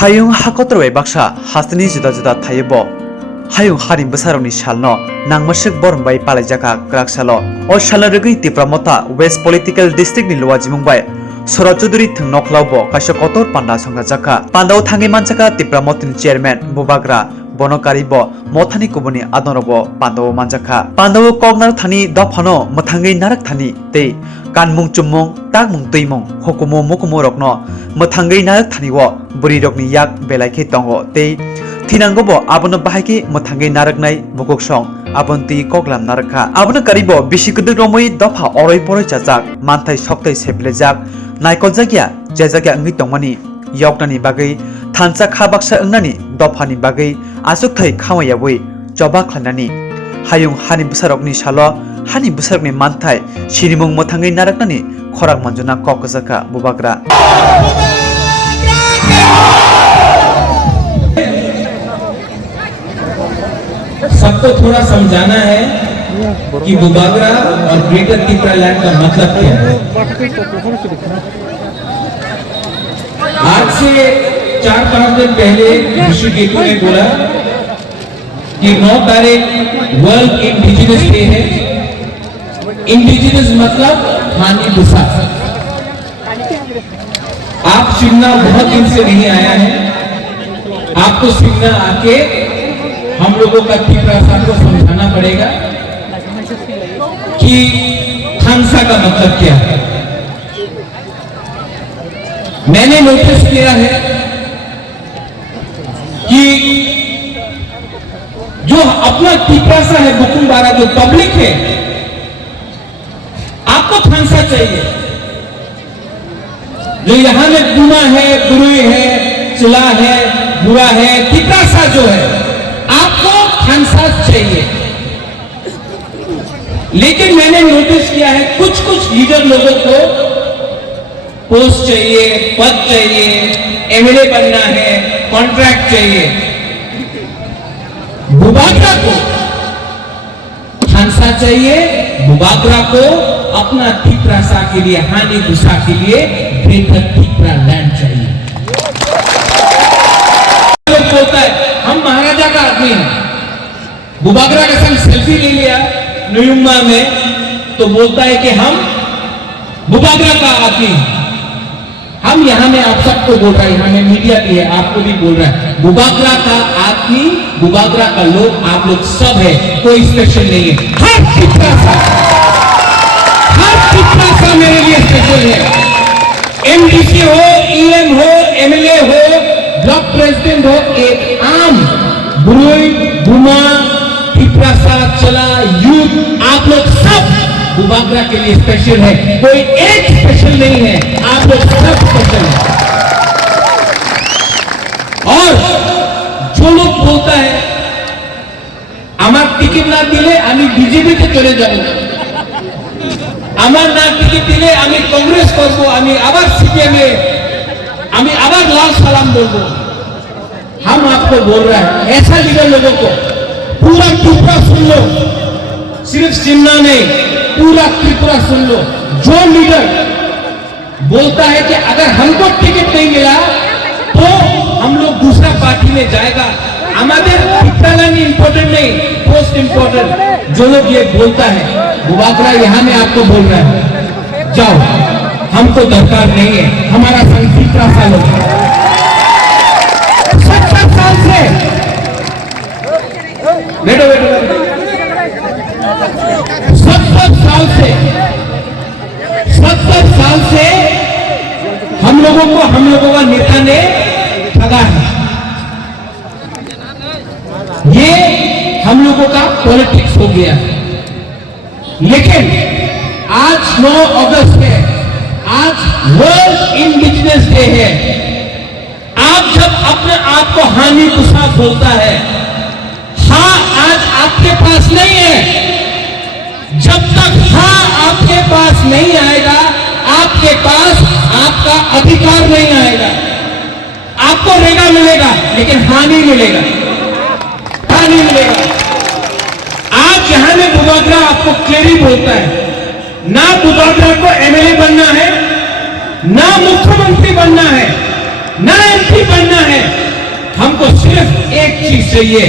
Hayung hakotrowe baksa hastani juda juda thayebo hayung harim besaroni salno nangmasik bormbai palaijaka kraksalo o salarugui tipramota West Political District ni luwajimungbai Sora Chaudhary thung noklaubo kaisa kotor panda songa jaka pandao thangi manchaka tipramotin chairman bubagra bonokaribo mothani kubuni adorobo pandao manjaka pandao kognar thani dofano mothangai narak thani te kanmung chumung tagmung tuimung hokumo mokumo rokno mothangai narak thani wo buri rokni yak belaikhe tongo te thinangobo abono bahaki mothangai naraknai bukok song abonti koklam narakha abono karibo bisikuduk romoi dofa oroi poroi chajak manthai soktai seplejak naikol jagya jajagya ngi tongmani yoknani bagai thansa khabaksa ungnani dofani bagai asuk thai khawayabui joba khanani hayung hani busarokni salo hani busarokni manthai sinimung mothangai naraknani khorak manjuna kokjaka bubagra सबको थोड़ा समझाना है कि बुबागरा और greater Tipra land का मतलब क्या है। आज से 4-5 दिन पहले ऋषि केतु ने बोला कि 9 तारीख वर्ल्ड इंडिजिनस डे है। इंडिजिनस मतलब हानि बुसा। आप शिमला बहुत दिन से नहीं आया है, आपको शिमला आके हम लोगों का तिपरा को समझाना पड़ेगा कि थांसा का मतलब क्या है। मैंने नोटिस किया है कि जो अपना तिपरासा है बुकुमबारा जो पब्लिक है, आपको थांसा चाहिए। जो यहां में गुना है, गुरुई है, चिला है, बुरा है, तिपरासा जो है आपको थांसा चाहिए। लेकिन मैंने नोटिस किया है कुछ लीडर लोगों को पोस्ट चाहिए, पद चाहिए, एमएलए बनना है, कॉन्ट्रैक्ट चाहिए। बुबागरा को थांसा चाहिए, बुबागरा को अपना तिपरासा के लिए, हानि गुस्सा के लिए ग्रेटर तिपरा लैंड चाहिए। लोग बोलता है हम महाराजा का आदमी हैं। बुबागरा के संग सेल्फी ले लिया नुयुम्मा में तो बोलता है कि हम बुबागरा का आदमी हैं। हम यहां में आप सबको बोल रहे हैं, यहां में मीडिया भी है, आपको भी बोल रहा है बुबागरा का आदमी, बुबागरा का लोग, आप लोग सब है, कोई स्पेशल नहीं है। हर तिपरासा मेरे लिए स्पेशल है। एमडीसी हो, ईएम हो, एमएलए हो, ब्लॉक प्रेसिडेंट हो, एक आम बुरुई, बुमा, तिपरासा, चला, यूथ, आप लोग सब बुबागरा के लिए स्पेशल है। कोई एक स्पेशल नहीं है, आप लोग सब स्पेशल है। और जो लोग बोलता है আমার টিকিট না দিলে আমি বিজেপিতে চলে যাব, আমার না টিকিট দিলে আমি কংগ্রেস করব, আমি আবার সিপিএম এ আমি আবার লাল সালাम बोलबो। हम आपको बोल रहे हैं ऐसा लीडर लोगों को पूरा त्रिपुरा सुन लो, सिर्फ शिमला नहीं पूरा त्रिपुरा सुन लो। जो लीडर बोलता है कि अगर हमको टिकट नहीं मिला तो हम लोग दूसरा पार्टी में जाएगा, हमारे तिपरा इंपॉर्टेंट नहीं, पोस्ट इंपॉर्टेंट। जो लोग ये बोलता है बुबागरा यहां में आपको बोल रहा है जाओ, हमको दरकार नहीं है, हमारा संग तिपरासा लोग 70 साल से बैठो 70 साल से हम लोगों का नेता ने ठगा है। ये हम लोगों का पॉलिटिक्स हो गया है। लेकिन आज 9 अगस्त है, आज वर्ल्ड इंडिजिनस डे है। आप जब अपने आप को हानि गुस्सा बोलता है, हाँ आज आपके पास नहीं है, जब तक हाँ आपके पास नहीं आएगा, आपके पास आपका अधिकार नहीं आएगा। आपको रेगा मिलेगा लेकिन हाँ नहीं मिलेगा, हाँ नहीं मिलेगा। आज यहां में बुबागरा आपको क्लियरली बोलता है ना बुबागरा को एमएलए बनना है, ना मुख्यमंत्री बनना है, ना एमपी बनना है, एक चीज चाहिए,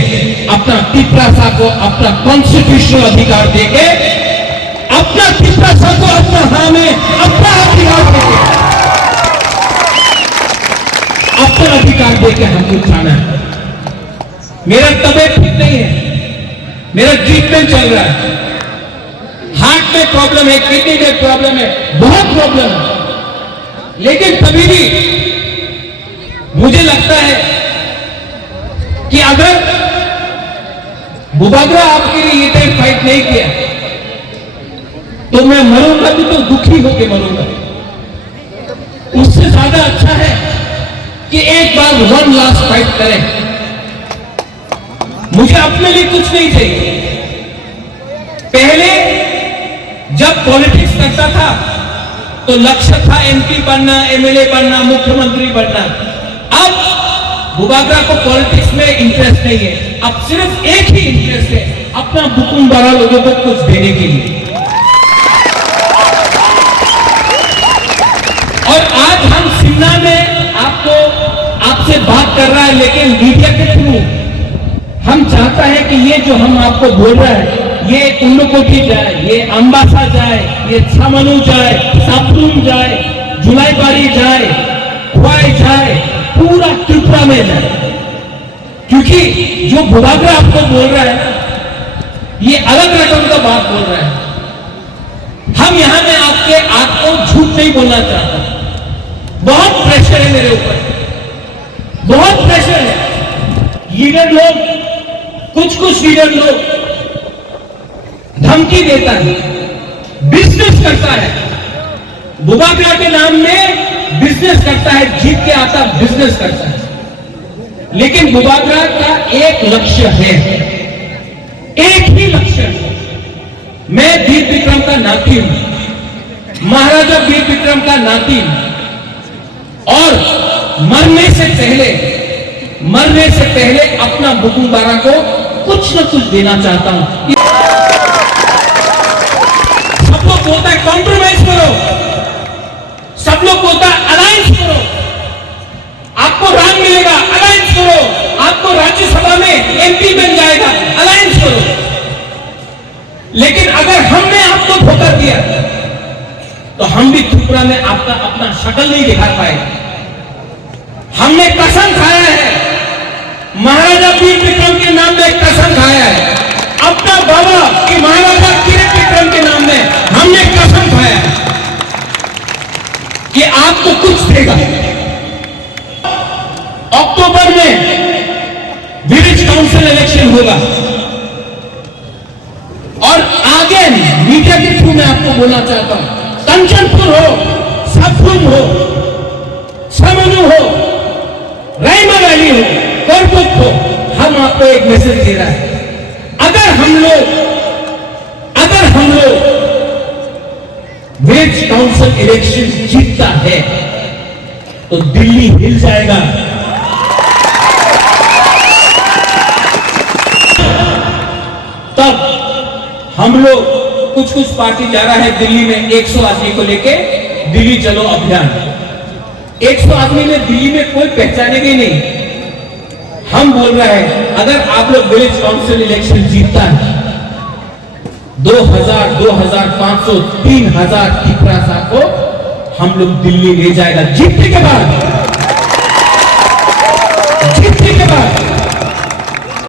अपना तिपरासा को अपना कॉन्स्टिट्यूशनल अधिकार देके, अपना तिपरासा को अपना अपना अधिकार देके, अपना अधिकार देके हमको जाना है। मेरा तबीयत ठीक नहीं है, मेरा ट्रीटमेंट चल रहा है, हार्ट में प्रॉब्लम है, किडनी में प्रॉब्लम है, बहुत प्रॉब्लम है, लेकिन कभी भी मुझे लगता है कि अगर बुबागरा आपके लिए ये टाइम फाइट नहीं किया तो मैं मरूंगा भी तो दुखी होकर मरूंगा। उससे ज्यादा अच्छा है कि एक बार वन लास्ट फाइट करें। मुझे अपने लिए कुछ नहीं चाहिए। पहले जब पॉलिटिक्स करता था तो लक्ष्य था एमपी बनना, एमएलए बनना, मुख्यमंत्री बनना। अब बुबागरा को पॉलिटिक्स में इंटरेस्ट नहीं है, अब सिर्फ एक ही इंटरेस्ट है, अपना बुकुमबारा लोगों को कुछ देने के लिए। और आज हम सिमना में आपसे बात कर रहा है, लेकिन मीडिया के थ्रू हम चाहता है कि ये जो हम आपको बोल रहे हैं ये उन्नकोटी जाए, ये अंबासा जाए, ये छामनू जाए, सापरूम जाए, जुलाईबाड़ी जाए, ख्वाई जाए, पूरा त्रिपुरा में जाए। क्योंकि जो बुबागरा आपको बोल रहा है ना, ये अलग रकम का बात बोल रहा है। हम यहां में आपको झूठ नहीं बोलना चाहता। बहुत प्रेशर है मेरे ऊपर, बहुत प्रेशर है। लीडर लोग, कुछ लीडर लोग धमकी देता है, बिजनेस करता है, बुबागरा के नाम में बिजनेस करता है, जीत के आता बिजनेस करता है। लेकिन बुबागरा का एक लक्ष्य है, एक ही लक्ष्य है। मैं वीर विक्रम का नाती हूं, महाराजा वीर विक्रम का नाती हूं, और मरने से पहले अपना बुकुमबारा को कुछ न कुछ देना चाहता हूं। सब लोग बोलता है कॉम्प्रोमाइज करो, सब लोग बोलता है अलायंस करो, आपको राज मिलेगा, अलायंस करो, आपको राज्यसभा में एमपी बन जाएगा, अलायंस करो। लेकिन अगर हमने आपको धोखा दिया तो हम भी त्रिपुरा में आपका अपना शक्ल नहीं दिखा पाएगा। हमने कसम खाया है, महाराजा वीर विक्रम के नाम में कसम खाया है, अपना बाबा कि महाराजा किरण विक्रम के नाम में हमने कसम खाया है कि आपको कुछ देगा। अक्टूबर में विलेज काउंसिल इलेक्शन होगा, और आगे मीडिया के थ्रू मैं आपको बोलना चाहता हूं, कंचनपुर हो, सापरूम हो, छामनू हो, रायमा वैली हो, करपुक हो, हम आपको एक मैसेज दे रहा है। अगर हम लोग विलेज काउंसिल इलेक्शन जीतता है तो दिल्ली हिल जाएगा। तब हम लोग कुछ पार्टी जा रहा है दिल्ली में 100 आदमी को लेके दिल्ली चलो अभियान। 100 आदमी में दिल्ली में कोई पहचानेगा ही नहीं। हम बोल रहे हैं अगर आप लोग विलेज काउंसिल इलेक्शन जीतता है, 2000, 2500, 3000 तिपरासा को हम लोग दिल्ली ले जाएगा जीतने के बाद।